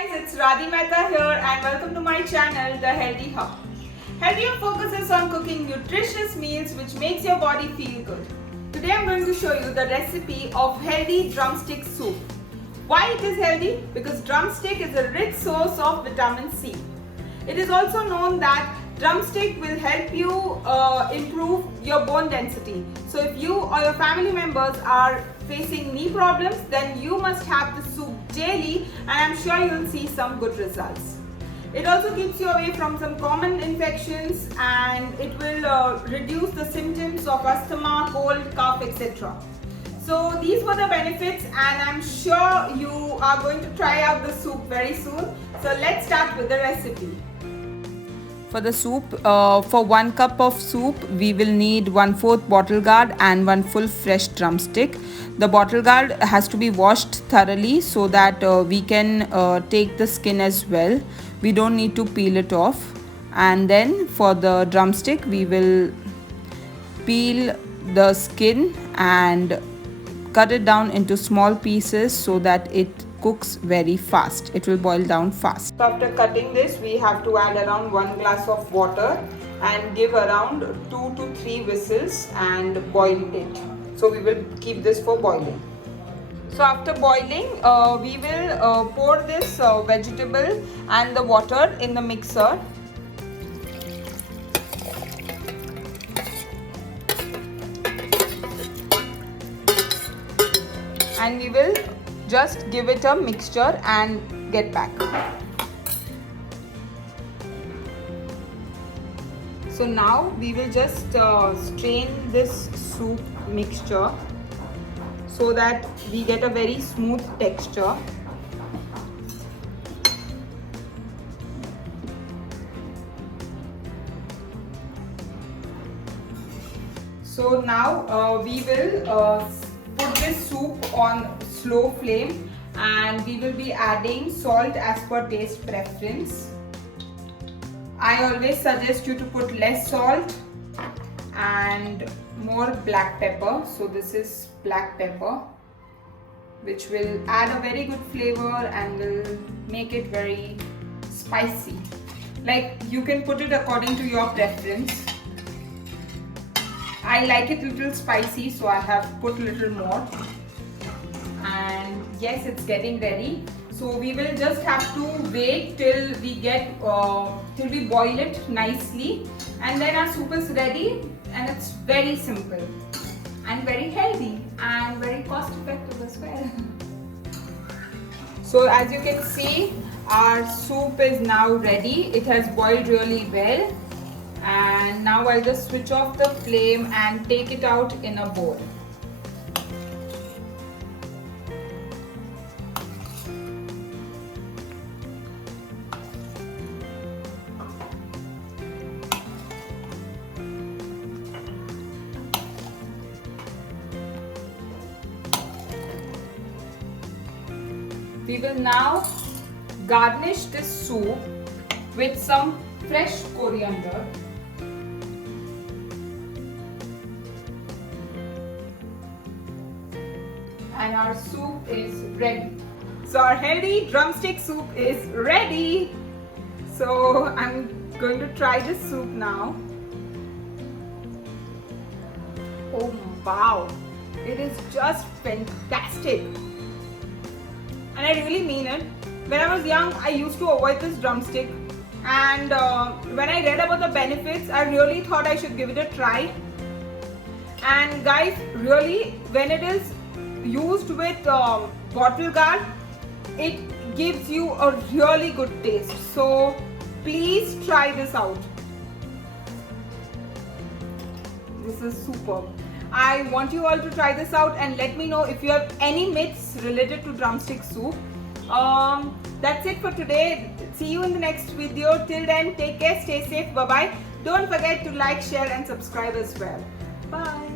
guys, it's Radhi Mehta here and welcome to my channel, The Healthy Hub. Healthy Hub focuses on cooking nutritious meals which makes your body feel good. Today I'm going to show you the recipe of healthy drumstick soup. Why it is healthy? Because drumstick is a rich source of vitamin C. It is also known that drumstick will help you improve your bone density. So if you or your family members are facing knee problems, then you must have the soup daily and I'm sure you will see some good results. It also keeps you away from some common infections and it will reduce the symptoms of asthma, cold, cough, etc. So these were the benefits and I'm sure you are going to try out the soup very soon. So let's start with the recipe. For the soup, for 1 cup of soup, we will need 1/4 bottle gourd and 1 full fresh drumstick. The bottle gourd has to be washed thoroughly so that we can take the skin as well. We don't need to peel it off. And then for the drumstick, we will peel the skin and cut it down into small pieces so that it cooks very fast. It will boil down fast. So after cutting this, we have to add around 1 glass of water and give around 2 to 3 whistles and boil it. So we will keep this for boiling. So after boiling, we will pour this vegetable and the water in the mixer. And we will just give it a mixture and get back. So now we will just strain this soup mixture so that we get a very smooth texture. So now we will put this soup on slow flame and we will be adding salt as per taste preference. I always suggest you to put less salt and more black pepper. So this is black pepper, which will add a very good flavor and will make it very spicy. Like, you can put it according to your preference. I like it a little spicy, so I have put a little more. And yes, it's getting ready. So we will just have to wait till we boil it nicely, and then our soup is ready. And it's very simple and very healthy and very cost effective as well. So as you can see, our soup is now ready. It has boiled really well. And now I'll just switch off the flame and take it out in a bowl. We will now garnish this soup with some fresh coriander. And our soup is ready. So our healthy drumstick soup is ready. So I'm going to try this soup now. Oh wow, it is just fantastic. And I really mean it. When I was young, I used to avoid this drumstick. And when I read about the benefits, I really thought I should give it a try. And guys, really, when it is used with bottle gourd, it gives you a really good taste. So please try this out. This is superb. I want you all to try this out and let me know if you have any myths related to drumstick soup. That's it for today. See you in the next video. Till then, take care, stay safe, bye bye. Don't forget to like, share and subscribe as well. Bye.